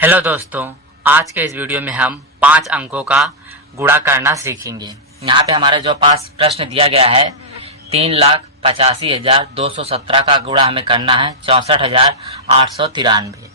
Hello दोस्तों, आज के इस वीडियो में हम 5 अंकों का गुणा करना सीखेंगे। यहाँ पे हमारे जो पास प्रश्न दिया गया है 3,85,217 का गुणा हमें करना है 64,893।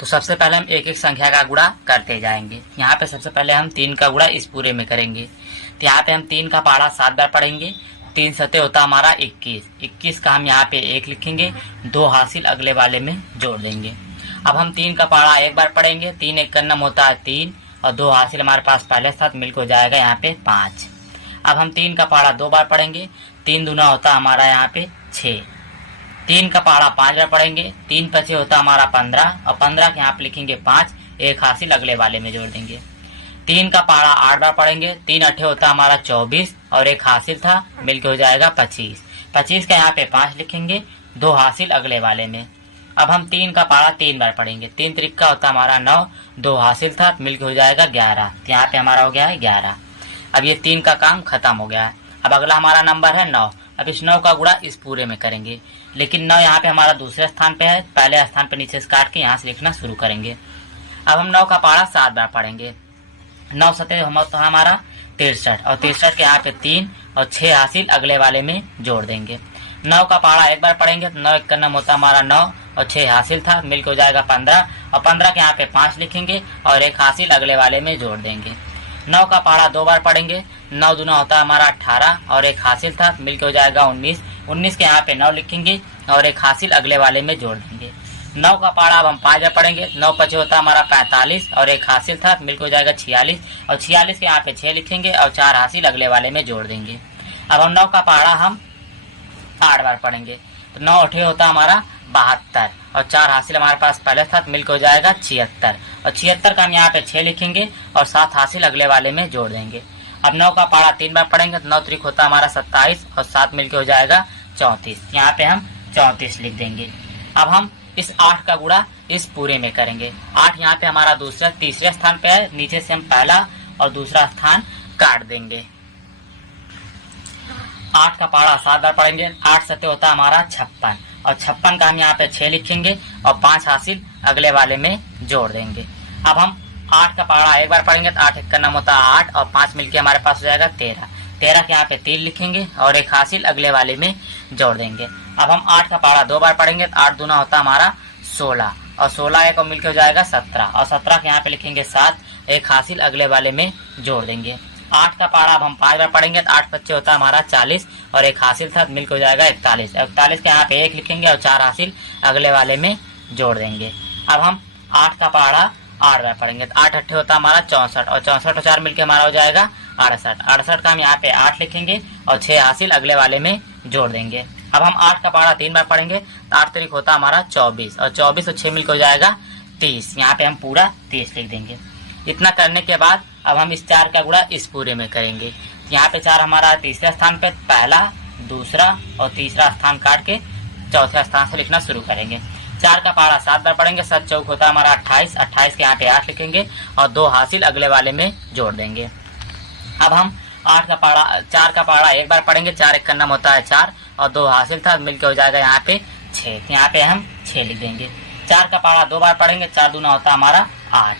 तो सबसे पहले हम एक एक संख्या का गुणा करते जाएंगे। यहाँ पे सबसे पहले हम 3 का गुणा इस पूरे में करेंगे। तो यहाँ पे हम 3 का पहाड़ा 7 बार पढ़ेंगे। 3 सते होता हमारा 21 का हम यहाँ पे 1 लिखेंगे, 2 हासिल अगले वाले में जोड़ देंगे। अब हम 3 का पहाड़ा 1 बार पढ़ेंगे। 3 एक का नम होता है 3 और 2 हासिल हमारे पास पहले साथ मिलकर हो जाएगा यहाँ पे 5। अब हम 3 का पहाड़ा 2 बार पढ़ेंगे। 3 दूना होता हमारा यहाँ पे 6। 3 का पहाड़ा 5 बार पढ़ेंगे। 3 पचे होता हमारा 15 और 15 के यहाँ पे लिखेंगे 5, 1 हासिल अगले वाले में जोड़ देंगे। 3 का पहाड़ा 8 बार पढ़ेंगे। 3 अठे होता हमारा 24 और 1 हासिल था मिलकर हो जाएगा 25। 25 का यहाँ पे 5 लिखेंगे, 2 हासिल अगले वाले में। अब हम 3 का पहाड़ा 3 बार पढ़ेंगे। 3 त्रिका होता हमारा 9, 2 हासिल था मिलकर हो जाएगा 11। यहाँ पे हमारा हो गया है 11। अब ये 3 का काम खत्म हो गया है। अब अगला हमारा नंबर है 9। अब इस 9 का गुणा इस पूरे में करेंगे, लेकिन 9 यहाँ पे हमारा दूसरे स्थान पे है। पहले स्थान पे नीचे से काट के यहाँ से लिखना शुरू करेंगे। अब हम 9 का पहाड़ा 7 बार पढ़ेंगे। 9 सते हमारा 63 और 63 के यहाँ पे 3 और 6 हासिल अगले वाले में जोड़ देंगे। 9 का पहाड़ा 1 बार पढ़ेंगे तो 9 एक का नम होता हमारा 9 और 6 हासिल था मिलकर हो जाएगा 15 और 15 के यहाँ पे 5 लिखेंगे और 1 हासिल अगले वाले में जोड़ देंगे। 9 का पहाड़ा 2 बार पढ़ेंगे। 9 दूना होता है हमारा 18 और 1 हासिल था मिलकर हो जाएगा 19। 19 के यहाँ पे 9 लिखेंगे और 1 हासिल अगले वाले में जोड़ देंगे। 9 का पहाड़ा अब हम 5 बार पढ़ेंगे। 9 पचे होता है हमारा 45 और 1 हासिल था मिलकर हो जाएगा 46 और 46 के यहाँ पे 6 लिखेंगे और 4 हासिल अगले वाले में जोड़ देंगे। अब हम 9 का पहाड़ा हम 8 बार पढ़ेंगे। तो 9 अठे होता हमारा 72 और 4 हासिल हमारे पास पहले साथ मिलकर हो जाएगा 76 और 76 का हम यहाँ पे 6 लिखेंगे और 7 हासिल अगले वाले में जोड़ देंगे। अब 9 का पहाड़ा 3 बार पढ़ेंगे तो 9 त्रिक होता हमारा 27 और 7 मिलकर हो जाएगा 34। यहाँ पे हम 34 लिख देंगे। अब हम इस 8 का गुणा इस पूरे में करेंगे। 8 यहाँ पे हमारा तीसरे स्थान पे है। नीचे से हम पहला और दूसरा स्थान काट देंगे। 8 का पहाड़ा 7 बार पढ़ेंगे। 8 सते होता हमारा 56 और 56 का हम यहाँ पे 6 लिखेंगे और 5 हासिल अगले वाले में जोड़ देंगे। अब हम 8 का पहाड़ा 1 बार पढ़ेंगे तो 8 एक का नाम होता है 8 और 5 मिलके हमारे पास हो जाएगा 13। 13 के यहाँ पे 3 लिखेंगे और 1 हासिल अगले वाले में जोड़ देंगे। अब हम 8 का पहाड़ा 2 बार पढ़ेंगे तो 8 दूना होता हमारा 16 और 16 एक मिलके हो जाएगा 17 और 17 के यहाँ पे लिखेंगे 7, 1 हासिल अगले वाले में जोड़ देंगे। 8 का पहाड़ा अब हम 5 बार पढ़ेंगे तो 8 पच्चे होता है हमारा 40 और 1 हासिल था मिलकर हो जाएगा 41। 41 के यहाँ पे 1 लिखेंगे और 4 हासिल अगले वाले में जोड़ देंगे। अब हम 8 का पहाड़ा 8 बार पढ़ेंगे तो 8 अट्ठे होता हमारा 64 और 64 और 4 मिलकर हमारा हो जाएगा 68। 68 का हम यहाँ पे 8 लिखेंगे और 6 हासिल अगले वाले में जोड़ देंगे। अब हम 8 का पहाड़ा 3 बार पढ़ेंगे तो 8 तरीक होता हमारा 24 और 24 और 6 मिलकर हो जाएगा 30। यहाँ पे हम पूरा 30 लिख देंगे। इतना करने के बाद अब हम इस 4 का गुणा इस पूरे में करेंगे। यहाँ पे 4 हमारा तीसरे स्थान पे, पहला, दूसरा और तीसरा स्थान काट के चौथे स्थान से लिखना शुरू करेंगे। 4 का पहाड़ा 7 बार पढ़ेंगे। 7 चौक होता है हमारा 28। 28 के यहाँ पे 8 लिखेंगे और 2 हासिल अगले वाले में जोड़ देंगे। अब हम 4 का पहाड़ा 1 बार पढ़ेंगे। 4 एक का नाम होता है 4 और 2 हासिल था मिलकर हो जाएगा यहाँ पे 6। यहाँ पे हम 6 लिख देंगे। 4 का पहाड़ा 2 बार पढ़ेंगे। 4 दूना होता है हमारा 8।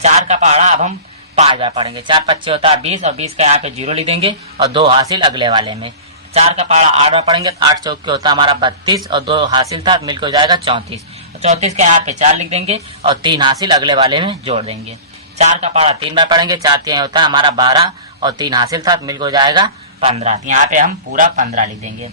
4 का पहाड़ा अब हम 5 बार पढ़ेंगे। 4 पच्चे होता है 20 और 20 का यहाँ पे 0 लिख देंगे और 2 हासिल अगले वाले में। 4 का पहाड़ा 8 बार पढ़ेंगे तो 8 चौक के होता है हमारा 32 और 2 हासिल था मिलकर हो जाएगा 34। 34 के यहाँ पे 4 लिख देंगे और 3 हासिल अगले वाले में जोड़ देंगे। 4 का पहाड़ा 3 बार पढ़ेंगे। 4 तीन होता है हमारा 12 और 3 हासिल था मिलकर हो जाएगा 15। यहाँ पे हम पूरा 15 लिख देंगे।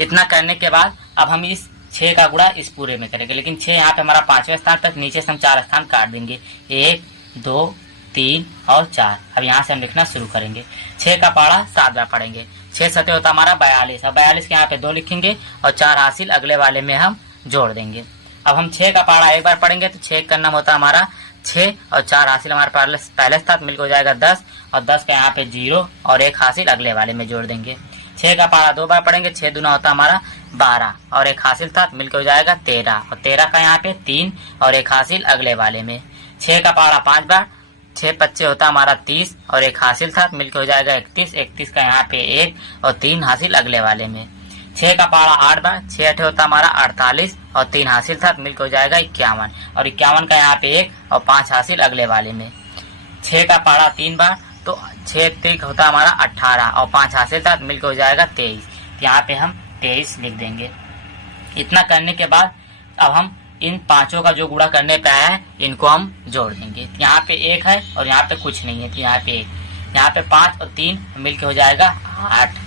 इतना करने के बाद अब हम इस 6 का गुणा इस पूरे में करेंगे, लेकिन 6 यहाँ पे हमारा 5वें स्थान तक, नीचे से हम 4 स्थान काट देंगे। 1, 2, 3 और 4। अब यहाँ से हम लिखना शुरू करेंगे। 6 का पहाड़ा 7 बार पढ़ेंगे। 6 सते होता हमारा 42 और 42 के यहाँ पे 2 लिखेंगे और 4 हासिल अगले वाले में हम जोड़ देंगे। अब हम 6 का पहाड़ा 1 बार पढ़ेंगे तो 6 का नाम होता हमारा 6 और 4 हासिल हमारे पहले साथ मिलकर हो जाएगा 10 और 10 का यहाँ पे 0 और 1 हासिल अगले वाले में जोड़ देंगे। 6 का पहाड़ा 2 बार पढ़ेंगे। 6 दूना होता हमारा 12 और 1 हासिल था मिलकर हो जाएगा 13 और 13 का यहाँ पे 3 और 1 हासिल अगले वाले में। 6 का पहाड़ा 5 बार। 6 पच्चे होता हमारा 30 और 1 हासिल था मिलकर हो जाएगा 31। 31 का यहाँ पे 1 और 3 हासिल अगले वाले में। 6 का पहाड़ा 8 बार, 6 अठे होता हमारा 48 और 3 हासिल था, मिलकर हो जाएगा 51। और 51 का यहाँ पे 1 और 5 हासिल अगले वाले में। 6 का पहाड़ा 3 बार, तो 6 3 होता हमारा 18 और 5 हासिल था, मिलकर हो जाएगा 23। यहाँ पे हम 23 लिख देंगे। इतना करने के बाद अब हम इन पांचों का जो गुणा करने पे आया है इनको हम जोड़ देंगे। यहाँ पे 1 है और यहाँ पे कुछ नहीं है, तो यहाँ पे 1, यहाँ पे 5 और 3 मिलके हो जाएगा 8।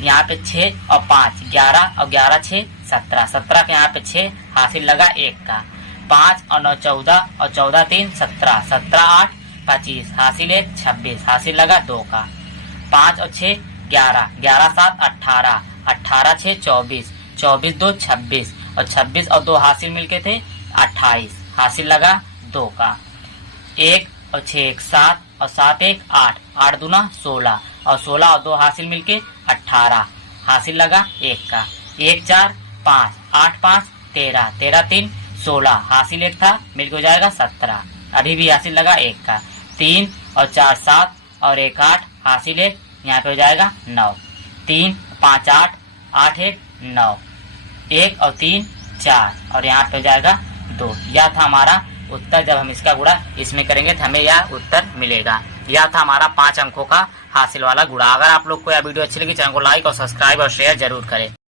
यहाँ पे 6 और 5 11 और 11 6 17, 17 के यहाँ पे 6 हासिल लगा 1 का। 5 और 9 14 और 14 3 17, 17 8 25 हासिल 1 26 हासिल लगा 2 का। 5 और 6 11, 11 7 18, 18 6 24, 24 2 26 और 26 और 2 हासिल मिलके थे 28 हासिल लगा 2 का। 1 और 6 1 7 और 7 1 8, 8 दूना 16 और 16 और 2 हासिल मिलके 18 हासिल लगा 1 का। 1 4 5 8 5 13, 13 3 16 हासिल 1 था, मिलके हो जाएगा 17, अभी भी हासिल लगा 1 का। 3 और 4 7 और 1 8 हासिल 1, यहाँ पे हो जाएगा 9। 3 5 8 8 1 9, 1 और 3 4 और यहाँ पे हो जाएगा 2। यह था हमारा उत्तर। जब हम इसका गुणा इसमें करेंगे तो हमें यह उत्तर मिलेगा। यह था हमारा 5 अंकों का हासिल वाला गुणा। अगर आप लोग को यह वीडियो अच्छी लगी, चैनल को लाइक और सब्सक्राइब और शेयर जरूर करें।